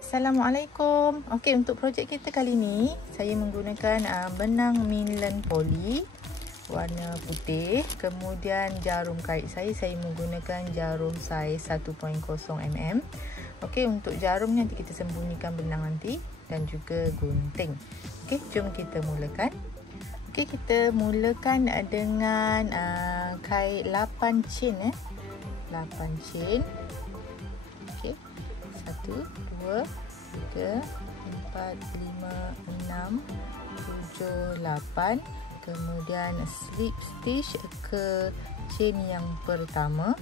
Assalamualaikum. Okey, untuk projek kita kali ni saya menggunakan benang Minlan Poly warna putih. Kemudian jarum kait saya menggunakan jarum saiz 1.0 mm. Okey, untuk jarum nanti kita sembunyikan benang nanti dan juga gunting. Okey, jom kita mulakan. Okey, kita mulakan dengan kait 8 chain 8 chain. Okey. 1, 2, 3, 4, 5, 6, 7, 8. Kemudian slip stitch ke chain yang pertama.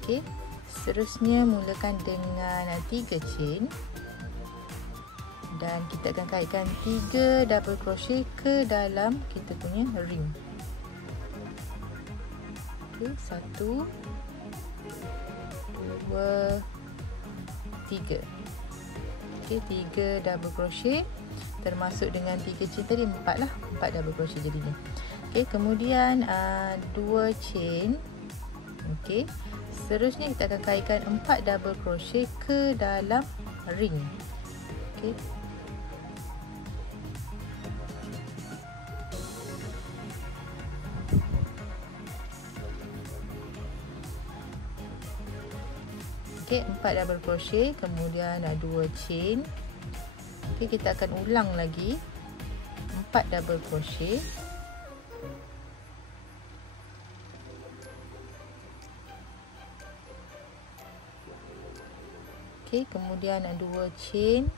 Okey, seterusnya mulakan dengan 3 chain dan kita akan kaitkan 3 double crochet ke dalam kita punya ring. Okey, 1, 2, 3. Okey, 3 double crochet termasuk dengan 3 chain tadi 4 lah, 4 double crochet jadinya. Okey, kemudian 2 chain. Okey, seterusnya kita akan kaitkan 4 double crochet ke dalam ring. Okey. Okey, 4 double crochet, kemudian 2 chain. Okey, kita akan ulang lagi 4 double crochet. Okey, kemudian 2 chain.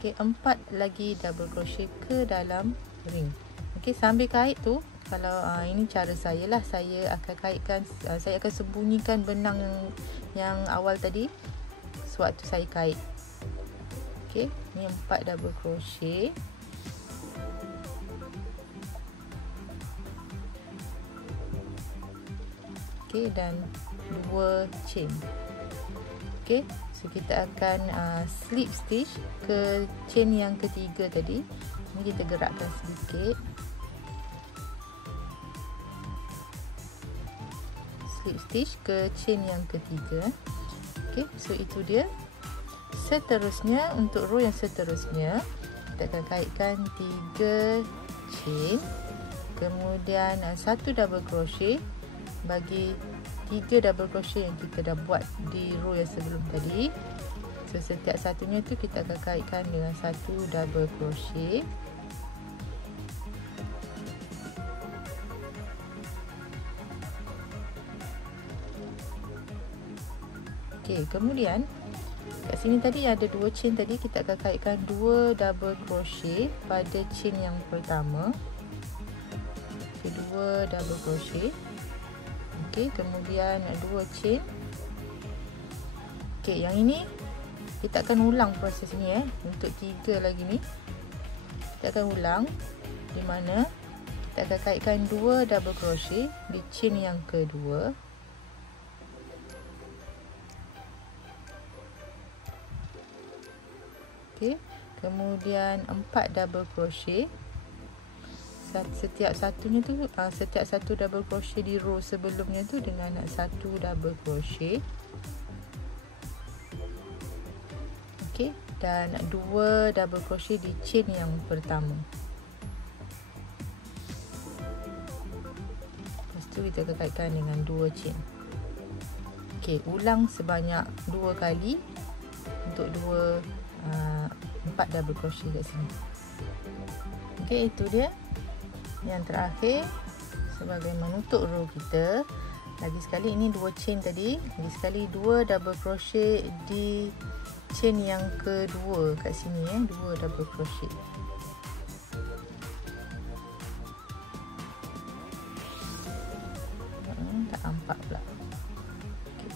Okey, 4 lagi double crochet ke dalam ring. Okey, sambil kait tu, kalau ini cara saya lah, saya akan kaitkan, saya akan sembunyikan benang yang awal tadi sewaktu saya kait. Okey, ni 4 double crochet. Okey, dan 2 chain. Okey, so kita akan slip stitch ke chain yang ketiga tadi. Ni kita gerakkan sedikit. Slip stitch ke chain yang ketiga. Okey, so itu dia. Seterusnya, untuk row yang seterusnya kita akan kaitkan 3 chain, kemudian 1 double crochet bagi 3 double crochet yang kita dah buat di row yang sebelum tadi. So setiap satunya tu kita akan kaitkan dengan 1 double crochet. Okey, kemudian kat sini tadi ada 2 chain tadi, kita akan kaitkan 2 double crochet pada chain yang pertama. Okey, 2 double crochet. Okey, kemudian 2 chain. Okey, yang ini kita akan ulang proses ni untuk 3 lagi ni. Kita akan ulang di mana kita akan kaitkan 2 double crochet di chain yang kedua. Okey, kemudian 4 double crochet. Setiap satunya tu, setiap satu double crochet di row sebelumnya tu dengan 1 double crochet. Okey, dan 2 double crochet di chain yang pertama. Lepas tu kita akan kaitkan dengan 2 chain. Okey, ulang sebanyak 2 kali untuk 4 double crochet kat sini. Okey, itu dia yang terakhir sebagai menutup row kita. Lagi sekali, ini 2 chain tadi, lagi sekali 2 double crochet di chain yang kedua kat sini 2 double crochet. Tak nampak pula. Okay.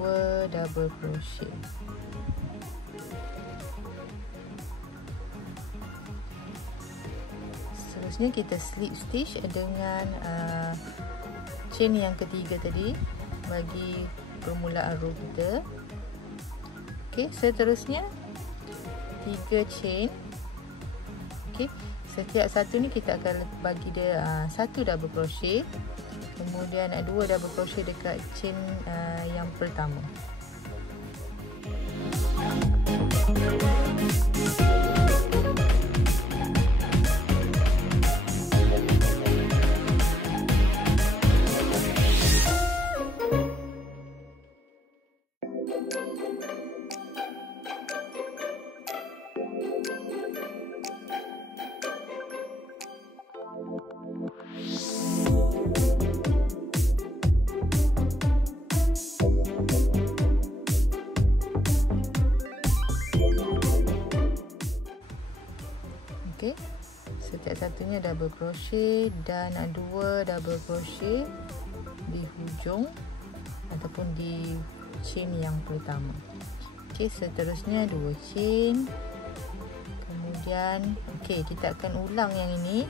2 double crochet. Seterusnya kita slip stitch dengan chain yang ketiga tadi bagi permulaan row kita. Okey, seterusnya 3 chain. Okey, setiap satu ni kita akan bagi dia satu double crochet, kemudian 2 double crochet dekat chain yang pertama. Okey, setiap satunya double crochet dan 2 double crochet di hujung ataupun di chain yang pertama. Okey, seterusnya 2 chain. Kemudian kita akan ulang yang ini.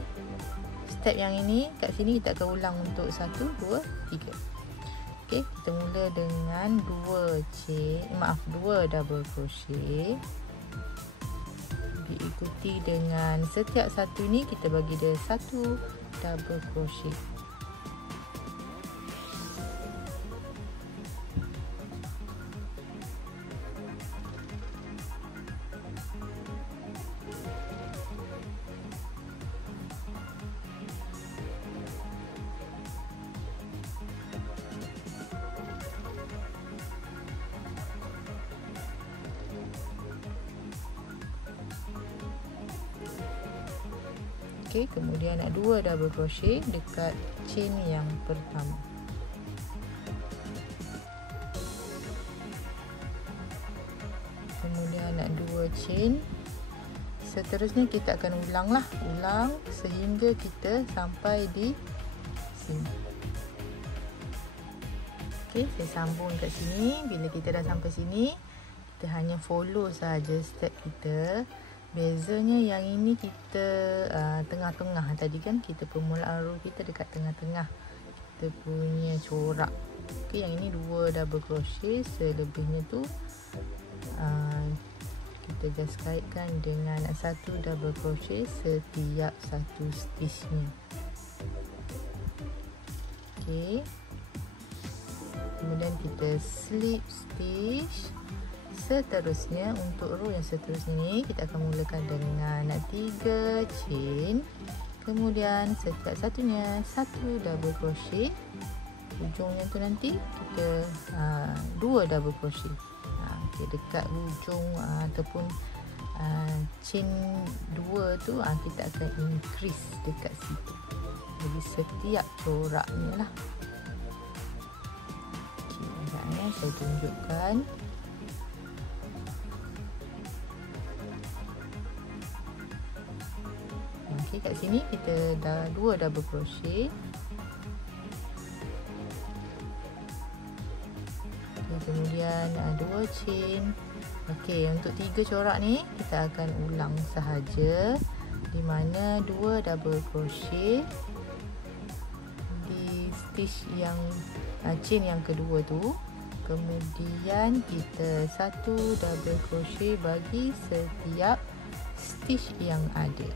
Step yang ini kat sini kita akan ulang untuk 1 2 3. Okey, kita mula dengan 2 double crochet. Diikuti dengan setiap satu ni kita bagi dia 1 double crochet. Okey, kemudian 2 double crochet dekat chain yang pertama. Kemudian 2 chain. Seterusnya kita akan ulang sehingga kita sampai di sini. Okey, saya sambung kat sini. Bila kita dah sampai sini, kita hanya follow saja step kita. Bezanya yang ini kita tengah-tengah. Tadi kan kita permulaan row kita dekat tengah-tengah kita punya corak. Okey, yang ini 2 double crochet, selebihnya tu kita just kaitkan dengan 1 double crochet setiap satu stitchnya. Okey, kemudian kita slip stitch. Seterusnya untuk row yang seterusnya ni kita akan mulakan dengan 3 chain, kemudian setiap satunya 1 double crochet, ujungnya tu nanti kita 2 double crochet. Okay, dekat ujung ataupun chain 2 tu kita akan increase dekat situ. Jadi setiap coraknya lah. Okay, saya tunjukkan. Okey, kat sini kita dah 2 double crochet. Okay, kemudian 2 chain. Okey, untuk 3 corak ni kita akan ulang sahaja, di mana 2 double crochet di stitch yang chain yang kedua tu. Kemudian kita 1 double crochet bagi setiap stitch yang ada.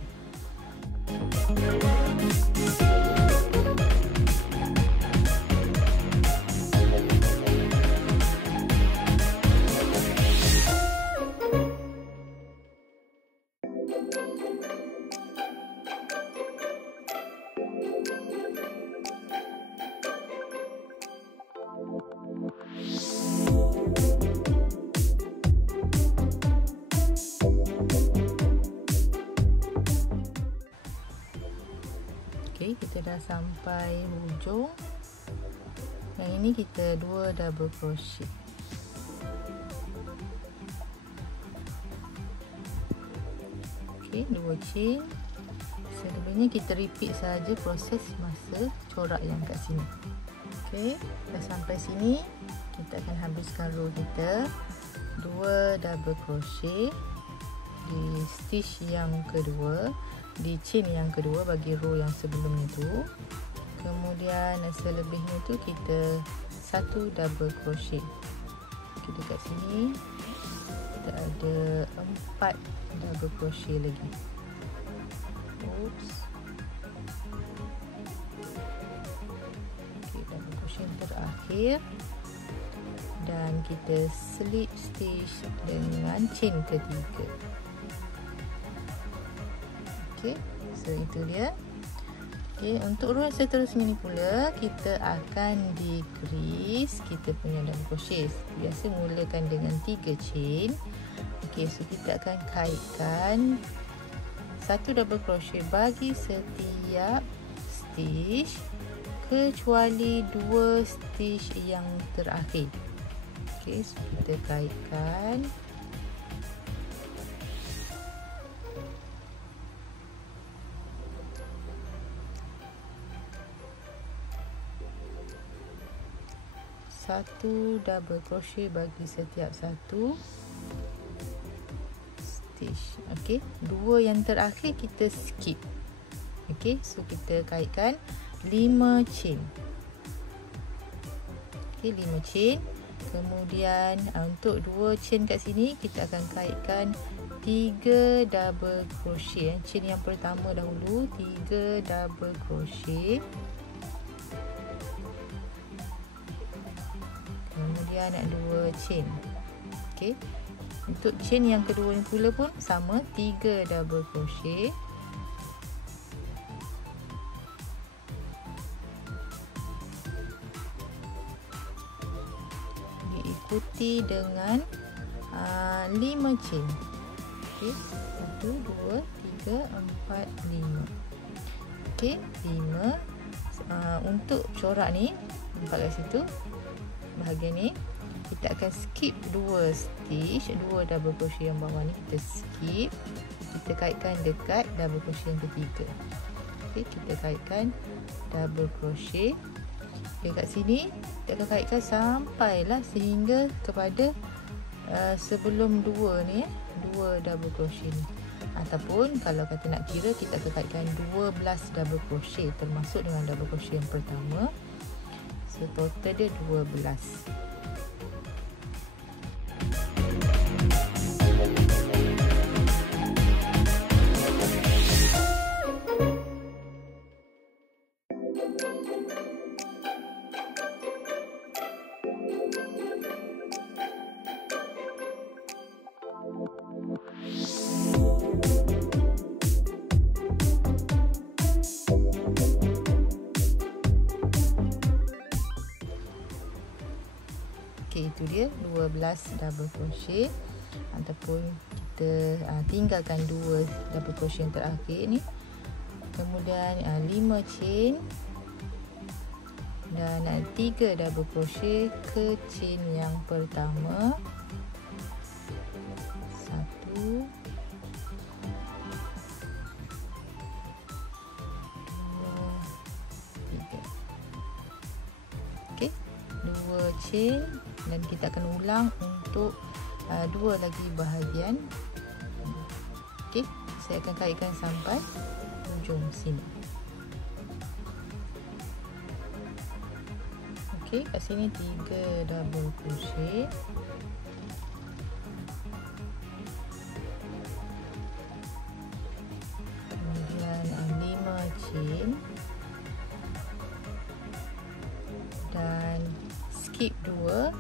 Okey, kita dah sampai hujung. Yang ini kita 2 double crochet. Okey, 2 chain. Selebihnya kita repeat saja proses masa corak yang kat sini. Okey, dah sampai sini, kita akan habiskan row kita. 2 double crochet di stitch yang kedua, di chain yang kedua bagi row yang sebelumnya tu. Kemudian selebihnya tu kita 1 double crochet. Okay, dekat sini kita ada 4 double crochet lagi. Oops. Okey, double crochet yang terakhir dan kita slip stitch dengan chain ketiga. Okey, so itu dia. Okey, untuk row seterusnya ni pula kita akan decrease kita punya double crochet. Biasa mulakan dengan 3 chain. Okey, so kita akan kaitkan satu double crochet bagi setiap stitch kecuali 2 stitch yang terakhir. Okey, so kita kaitkan. Satu double crochet bagi setiap satu stitch. Okey, 2 yang terakhir kita skip. Okey, so kita kaitkan 5 chain. Okey, 5 chain. Kemudian untuk 2 chain kat sini kita akan kaitkan 3 double crochet. Chain yang pertama dahulu 3 double crochet. Kemudian 2 chain. Okey. Untuk chain yang kedua ni pula pun sama, 3 double crochet. Diikuti dengan 5 chain. Okey, 1 2 3 4 5. Okey, 5. Untuk corak ni nampak kat situ. Bahagian ni kita akan skip 2 stitch, 2 double crochet yang bawah ni kita skip. Kita kaitkan dekat double crochet yang ketiga. Okey, kita kaitkan double crochet dekat sini. Kita akan kaitkan sampailah sehingga kepada sebelum 2 ni, 2 double crochet ni. Ataupun kalau kata nak kira, kita akan kaitkan 12 double crochet termasuk dengan double crochet yang pertama. So total dia 12. Okey, itu dia 12 double crochet ataupun kita tinggalkan 2 double crochet yang terakhir ni. Kemudian 5 chain dan 3 double crochet ke chain yang pertama. 1 2 3. Okey, 2 chain dan kita akan ulang untuk 2 lagi bahagian. Okey, saya akan kaitkan sampai hujung sini. Okey, kat sini 3 double crochet. Kemudian 5 chain dan skip 2.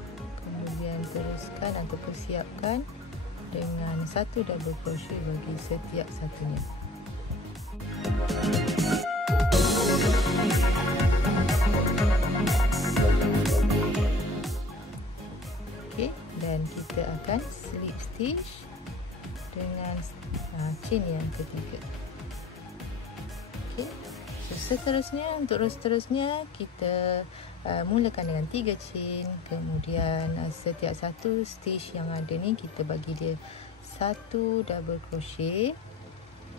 Kemudian teruskan atau persiapkan dengan 1 double crochet bagi setiap satunya. Okey, dan kita akan slip stitch dengan chain yang ketiga. Okey, so seterusnya untuk row seterusnya kita mulakan dengan 3 chain, kemudian setiap satu stitch yang ada ni kita bagi dia 1 double crochet.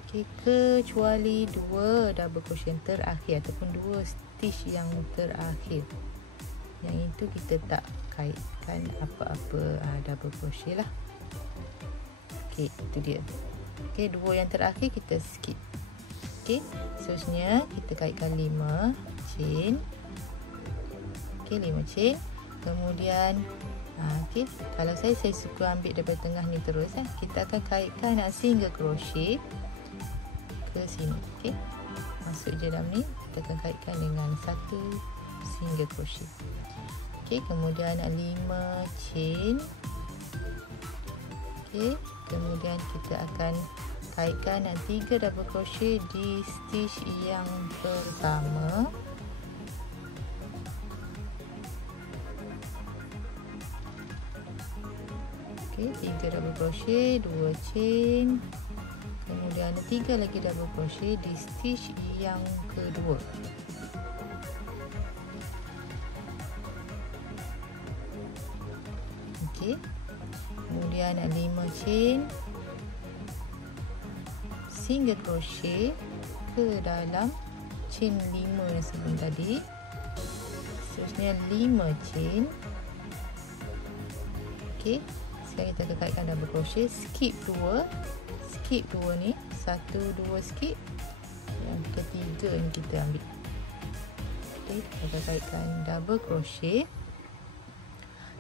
Okey, kecuali 2 double crochet yang terakhir ataupun 2 stitch yang terakhir. Yang itu kita tak kaitkan apa-apa double crochet lah. Okey, itu dia. Okey, 2 yang terakhir kita skip. Okey, seterusnya kita kaitkan 5 chain. Okey, 5 chain. Kemudian okey, kalau saya suka ambil daripada tengah ni terus kita akan kaitkan single crochet ke sini. Okey, masuk je dalam ni, kita akan kaitkan dengan 1 single crochet. Okey, kemudian 5 chain. Okey, kemudian kita akan kaitkan 3 double crochet di stitch yang pertama. Okey, 3 double crochet, 2 chain. Kemudian 3 lagi double crochet di stitch yang kedua. Okey, kemudian 5 chain, single crochet ke dalam chain 5 yang sebelum tadi. Seterusnya 5 chain. Okey, sekarang kita akan kaitkan double crochet, skip 2 ni, 1 2 skip, yang ketiga ni kita ambil. Okey, kita akan kaitkan double crochet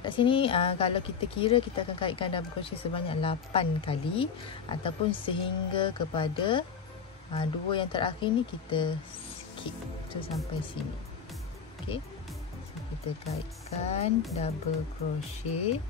kat sini. Kalau kita kira, kita akan kaitkan double crochet sebanyak 8 kali ataupun sehingga kepada 2 yang terakhir ni kita skip tu sampai sini. Okey, so kita kaitkan double crochet.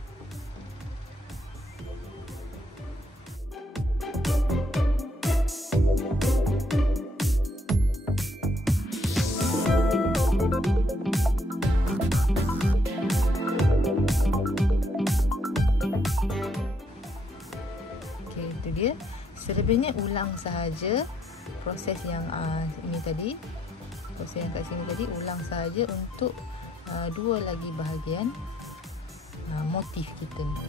Selebihnya ulang sahaja proses yang ini tadi, proses yang kat sini tadi, ulang sahaja untuk 2 lagi bahagian motif kita ni.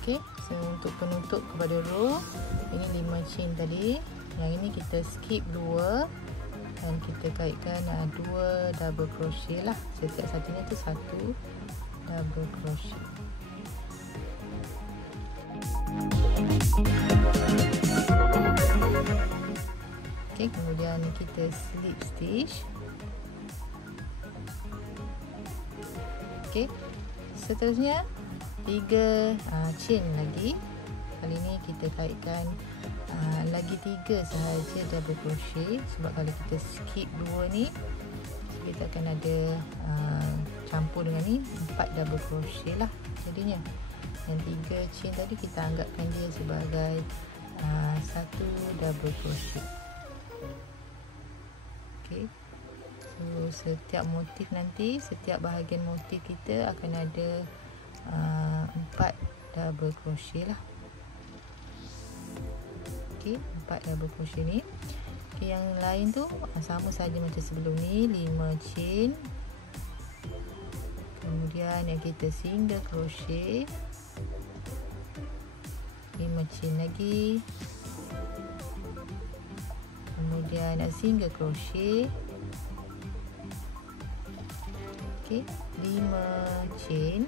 Okey, so untuk penutup kepada row ini 5 chain tadi, yang ini kita skip 2 dan kita kaitkan 2 double crochet lah. Setiap satunya tu 1 double crochet. Okey, kemudian kita slip stitch. Okey, seterusnya 3 chain lagi. Kali ni kita kaitkan lagi 3 sahaja double crochet, sebab kalau kita skip 2 ni, kita akan ada campur dengan ni 4 double crochet lah jadinya. Yang 3 chain tadi kita anggapkan dia sebagai 1 double crochet. Okey, so setiap motif nanti, setiap bahagian motif kita akan ada 4 double crochet lah. Okey, 4 double crochet ni. Okey, yang lain tu sama saja macam sebelum ni, 5 chain. Kemudian yang kita single crochet, 5 chain lagi. Kemudian single crochet. Okey, 5 chain.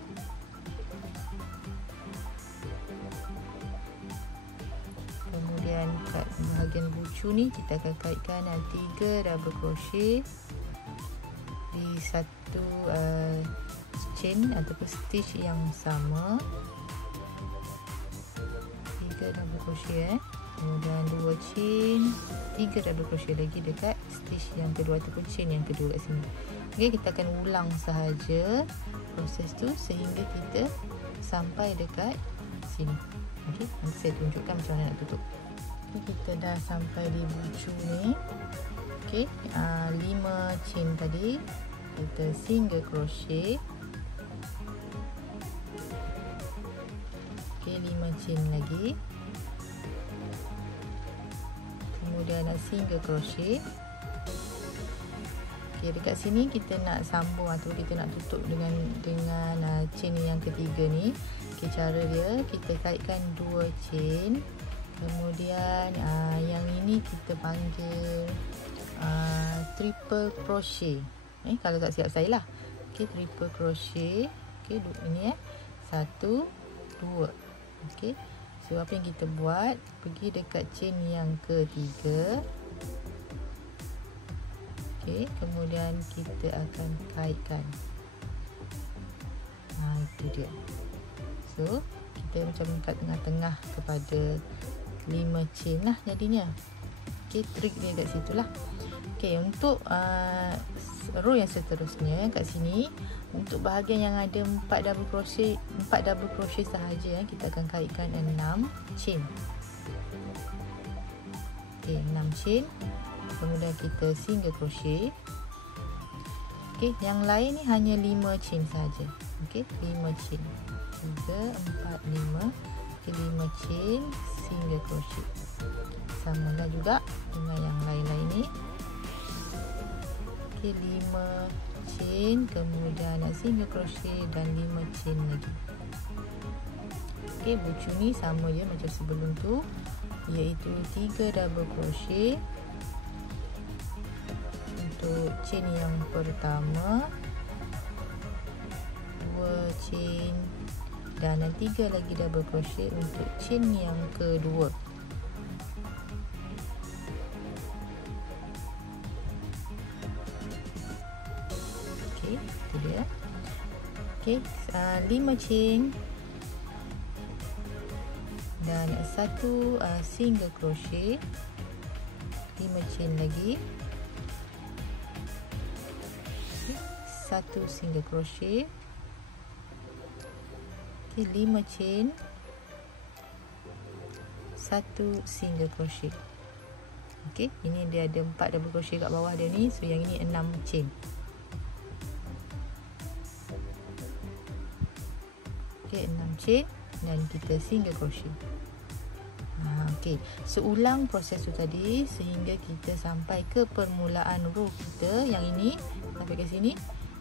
Kemudian kat bahagian bucu ni kita akan kaitkan 3 double crochet di satu chain ataupun stitch yang sama. 3 double crochet kemudian 2 chain, 3 double crochet lagi dekat stitch yang kedua ataupun chain yang kedua kat sini. Okey, kita akan ulang sahaja proses tu sehingga kita sampai dekat sini. Okey, nanti saya tunjukkan macam mana nak tutup. Okay, kita dah sampai di bucu ni. Okey, 5 chain tadi kita single crochet. Okey, 5 chain lagi. Kemudian single crochet. Okey, dekat sini kita nak sambung atau kita nak tutup dengan chain yang ketiga ni. Okey, cara dia kita kaitkan 2 chain. Kemudian yang ini kita panggil triple crochet. Kalau tak silap saya lah. Okey, triple crochet. Okey, ini 1 2. Okey. So apa yang kita buat, pergi dekat chain yang ketiga. Okey, kemudian kita akan kaitkan. Itu itu dia. So kita macam kat tengah-tengah kepada 5 chain lah jadinya. Okey, trik dia kat situ lah. Okey, untuk row yang seterusnya kat sini, untuk bahagian yang ada 4 double crochet sahaja, kita akan kaitkan 6 chain. Okey, 6 chain. Kemudian kita single crochet. Okey, yang lain ni hanya 5 chain sahaja. Okey, 5 chain. 3, 4, 5. Okey, 5 chain single crochet. Samalah juga dengan yang lain-lain ni. Okey, 5 chain, kemudian single crochet dan 5 chain lagi. Okey, bucu ni sama je macam sebelum tu, iaitu 3 double crochet untuk chain yang pertama, 2 chain dan 3 lagi double crochet untuk chain yang kedua. Okey, itu dia. Okey, 5 chain dan 1 single crochet, 5 chain lagi, 1 single crochet. Okey, 5 chain, 1 single crochet. Okey, ini dia ada 4 double crochet kat bawah dia ni, so yang ini 6 chain. Okey, 6 chain dan kita single crochet. Okey, so ulang proses tu tadi sehingga kita sampai ke permulaan row kita yang ini. Sampai ke sini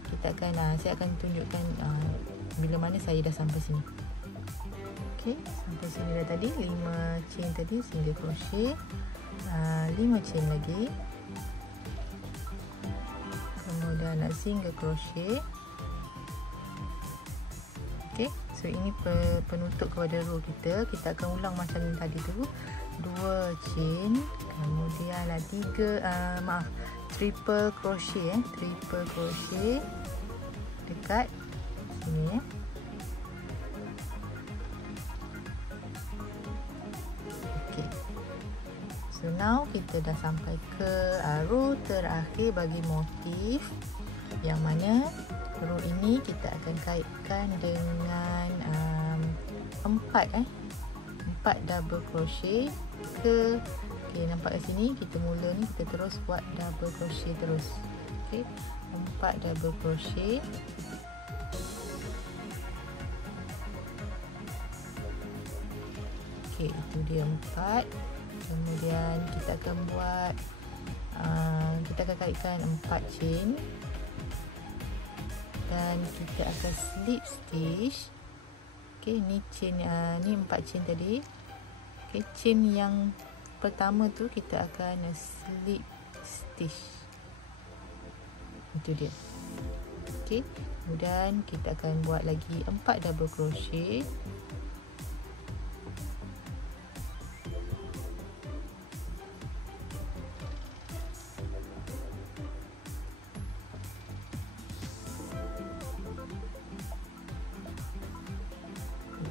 kita akan saya akan tunjukkan bila mana saya dah sampai sini. Okey, sampai sini dah tadi, 5 chain tadi single crochet, 5 chain lagi, kemudian single crochet. Okey, so ini penutup kepada row kita. Kita akan ulang macam tadi tu, 2 chain, kemudian triple crochet, triple crochet dekat sini. Okey, so now kita dah sampai ke row terakhir bagi motif, yang mana row ini kita akan kaitkan dengan 4 double crochet ke. Okey, nampak kat sini kita mula ni, kita terus buat double crochet terus. Okey, 4 double crochet. Okey, itu dia 4. Kemudian kita akan buat kita akan kaitkan 4 chain dan kita akan slip stitch. Okey, ni chain ni 4 chain tadi. Okey, chain yang pertama tu kita akan slip stitch. Itu dia. Okey, kemudian kita akan buat lagi 4 double crochet.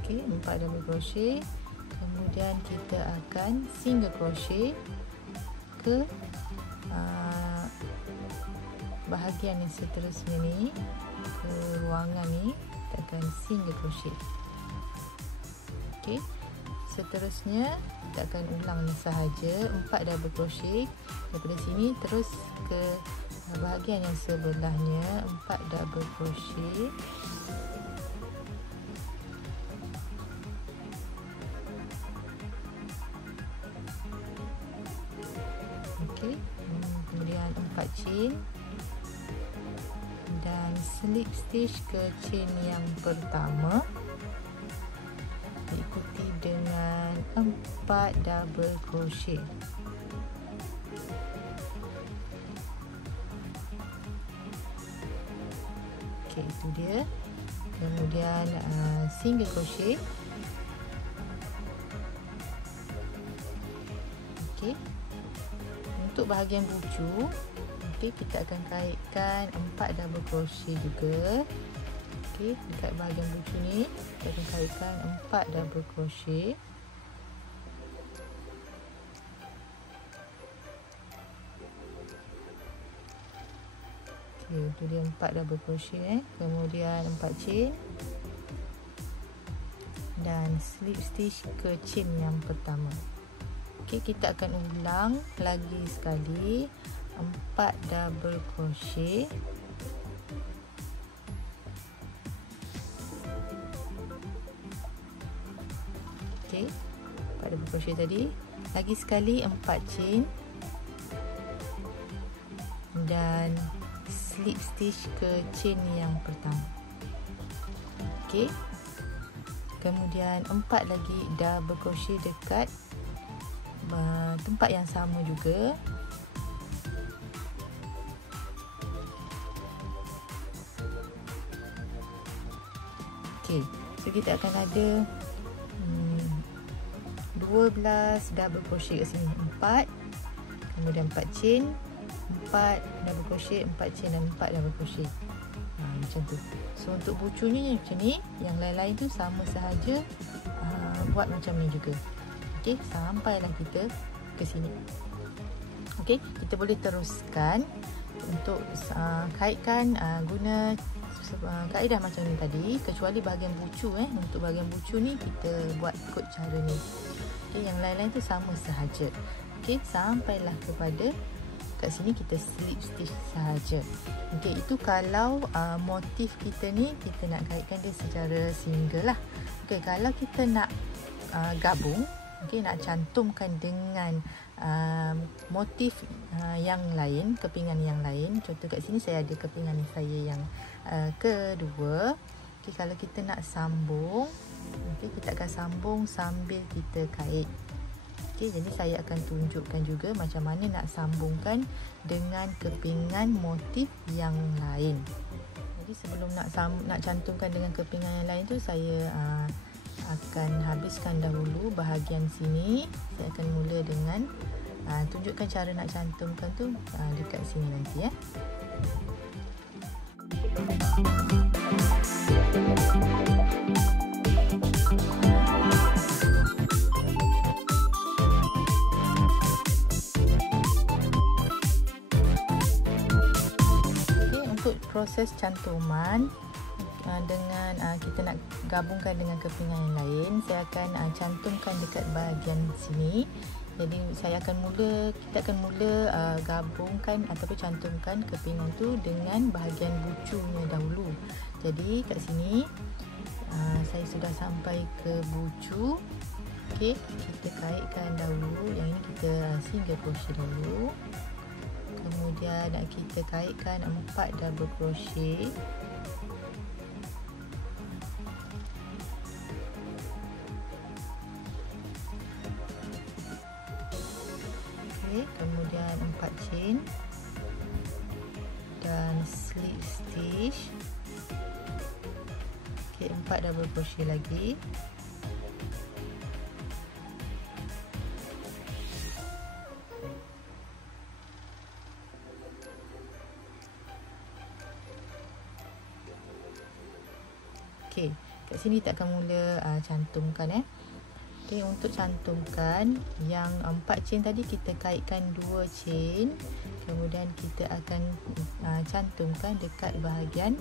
Okey, 4 double crochet. Kemudian kita akan single crochet ke bahagian yang seterusnya ni, ke ruangan ni, kita akan single crochet. Okey, seterusnya kita akan ulang ni sahaja, 4 double crochet daripada sini terus ke bahagian yang sebelahnya, 4 double crochet. Okey, kemudian 4 chain dan slip stitch ke chain yang pertama, diikuti dengan 4 double crochet. Okey, itu dia. Kemudian single crochet. Okey, untuk bahagian bucu, okey, kita akan kaitkan 4 double crochet juga. Okey, Okey, dekat bahagian bucu ni kita akan kaitkan 4 double crochet. Okey, itu dia 4 double crochet kemudian 4 chain dan slip stitch ke chain yang pertama. Okey, kita akan ulang lagi sekali 4 double crochet. Okey, 4 double crochet tadi, lagi sekali 4 chain dan slip stitch ke chain yang pertama. Okey, kemudian 4 lagi double crochet dekat tempat yang sama juga. Okey, so kita akan ada 12 double crochet kat sini. 4, kemudian 4 chain, 4 double crochet, 4 chain dan 4 double crochet. Macam tu. So untuk bucunya macam ni, yang lain-lain tu sama sahaja buat macam ni juga. Okey, sampailah kita ke sini. Okey, kita boleh teruskan untuk kaitkan guna kaedah macam ni tadi, kecuali bahagian bucu untuk bahagian bucu ni kita buat ikut cara ni. Okey, yang lain-lain tu sama sahaja. Okey, sampailah kepada kat sini kita slip stitch sahaja. Okey, itu kalau motif kita ni kita nak kaitkan dia secara single lah. Okey, kalau kita nak gabung, okey, nak cantumkan dengan motif yang lain, kepingan yang lain. Contoh kat sini saya ada kepingan saya yang kedua. Okey, kalau kita nak sambung, okey, kita akan sambung sambil kita kait. Okey, jadi saya akan tunjukkan juga macam mana nak sambungkan dengan kepingan motif yang lain. Jadi sebelum nak cantumkan dengan kepingan yang lain tu, saya akan habiskan dahulu bahagian sini. Saya akan mula dengan tunjukkan cara nak cantumkan tu dekat sini nanti ya. Okay, untuk proses cantuman dengan kita nak gabungkan dengan kepingan yang lain, saya akan cantumkan dekat bahagian sini. Jadi kita akan mula gabungkan ataupun cantumkan kepingan tu dengan bahagian bucunya dahulu. Jadi kat sini saya sudah sampai ke bucu. Okey, kita kaitkan dahulu. Yang ini kita single crochet dahulu. Kemudian kita kaitkan 4 double crochet. Kemudian 4 chain dan slip stitch. Okey, 4 double crochet lagi. Okey, kat sini kita akan mula cantumkan Okey, untuk cantumkan yang 4 chain tadi kita kaitkan 2 chain. Kemudian kita akan cantumkan dekat bahagian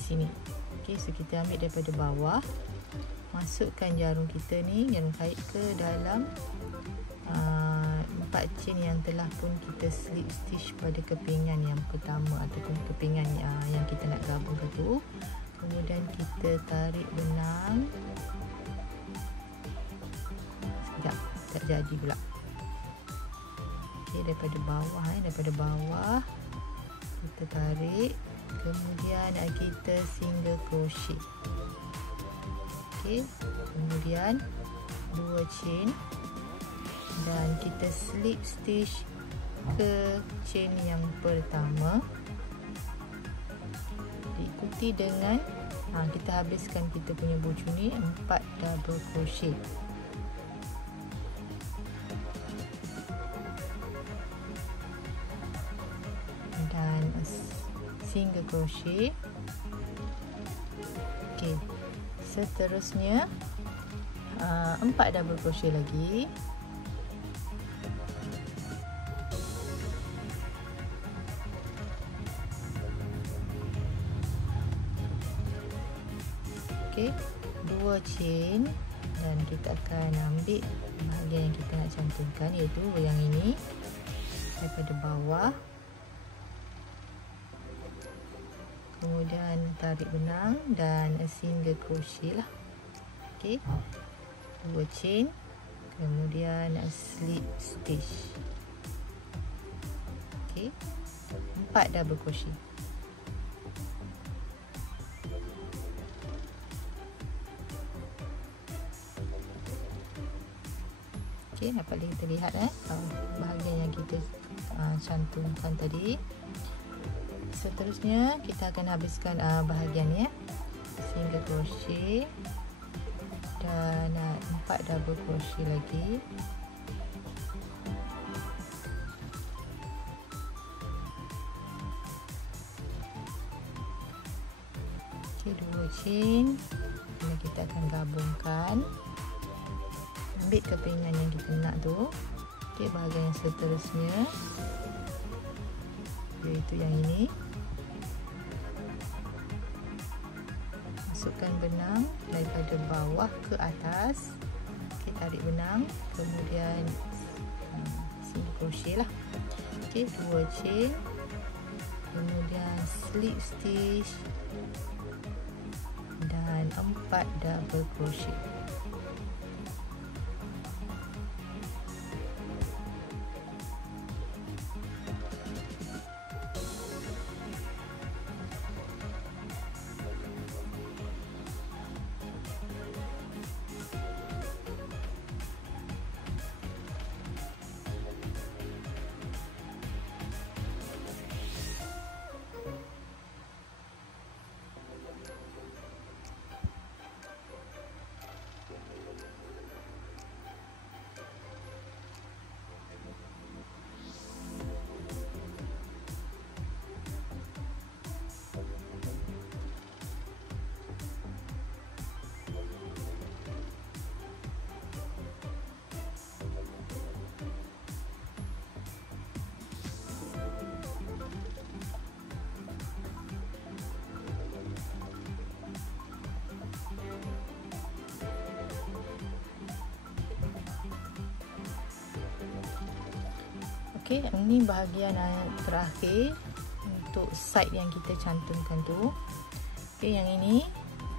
sini. Okey, so kita ambil daripada bawah, masukkan jarum kita ni, jarum kait ke dalam 4 chain yang telah pun kita slip stitch pada kepingan yang pertama ataupun kepingan yang kita nak gabungkan tu. Kemudian kita tarik benang. Tak jadi pula. Okey, daripada bawah kita tarik, kemudian kita single crochet. Okey, kemudian 2 chain dan kita slip stitch ke chain yang pertama. Diikuti dengan kita habiskan kita punya bucu ni 4 double crochet. Single crochet Okey, seterusnya 4 double crochet lagi. Okey, 2 chain dan kita akan ambil bahagian yang kita nak cantumkan, iaitu yang ini daripada bawah. Kemudian tarik benang dan single crochet lah. Okey, 2 chain, kemudian slip stitch. Okey, 4 double crochet. Okey, dapat kita lihat bahagian yang kita cantumkan tadi. Seterusnya kita akan habiskan bahagian ni, single crochet dan 4 double crochet lagi. Okey, 2 chain, dan kita akan gabungkan. Ambil kepingan yang kita nak tu. Okey, bahagian yang seterusnya iaitu yang ini. Masukkan benang daripada bawah ke atas. Okey, tarik benang, kemudian single crochet lah. Okey, 2 chain, kemudian slip stitch dan 4 double crochet. Okey, ini bahagian terakhir untuk side yang kita cantumkan tu. Okey, yang ini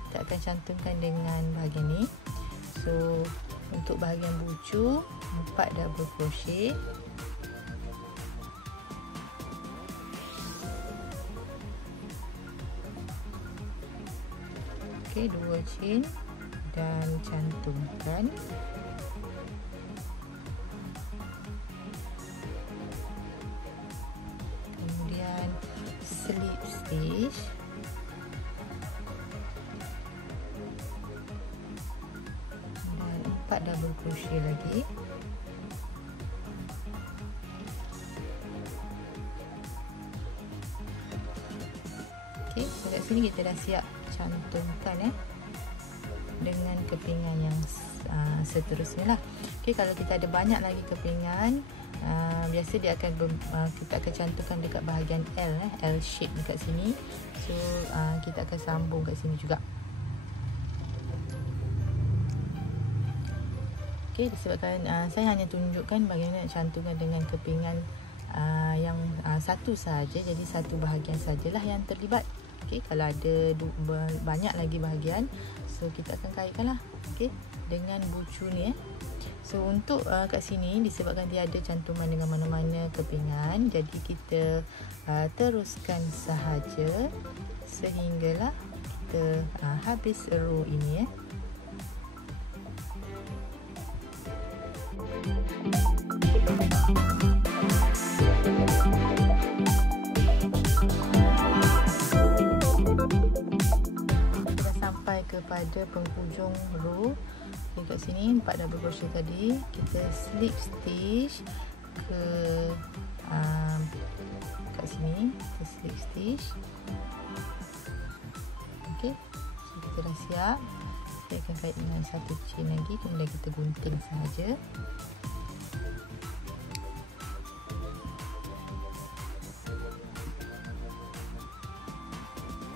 kita akan cantumkan dengan bahagian ni. So, untuk bahagian bucu 4 double crochet. Okey, 2 chain dan cantumkan. Slip stitch dan 4 double crochet lagi. Okey, so kat sini kita dah siap cantumkan dengan kepingan yang seterusnya lah. Okey, kalau kita ada banyak lagi kepingan, biasa dia akan kita akan cantumkan dekat bahagian L shape dekat sini. So kita akan sambung kat sini juga. Okey, disebabkan saya hanya tunjukkan bagaimana nak cantumkan dengan kepingan yang satu sahaja, jadi satu bahagian sajalah yang terlibat. Okey, kalau ada banyak lagi bahagian, so kita akan kaitkanlah, okey, dengan bucu ni. So untuk kat sini disebabkan dia ada cantuman dengan mana-mana kepingan, jadi kita teruskan sahaja sehinggalah kita habis row ini. Kita sampai kepada penghujung row. Kat sini 4 double crochet tadi, kita slip stitch ke kat sini, kita slip stitch. Okey, so kita dah siap. Kita akan kait dengan satu chain lagi, kemudian kita gunting sahaja.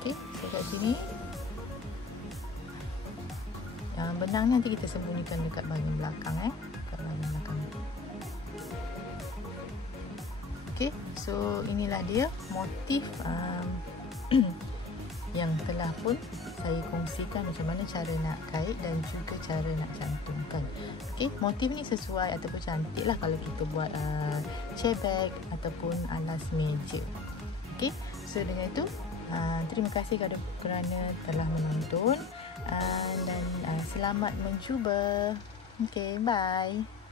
Okey, dekat sini. Benang nanti kita sembunyikan dekat bahagian belakang, dekat bahagian belakang. Okey, so inilah dia motif yang telah pun saya kongsikan macam mana cara nak kait dan juga cara nak cantumkan. Okey, motif ni sesuai ataupun cantik lah kalau kita buat chair bag ataupun alas meja. Okey, so dengan itu terima kasih kerana telah menonton dan selamat mencuba. Okey, bye.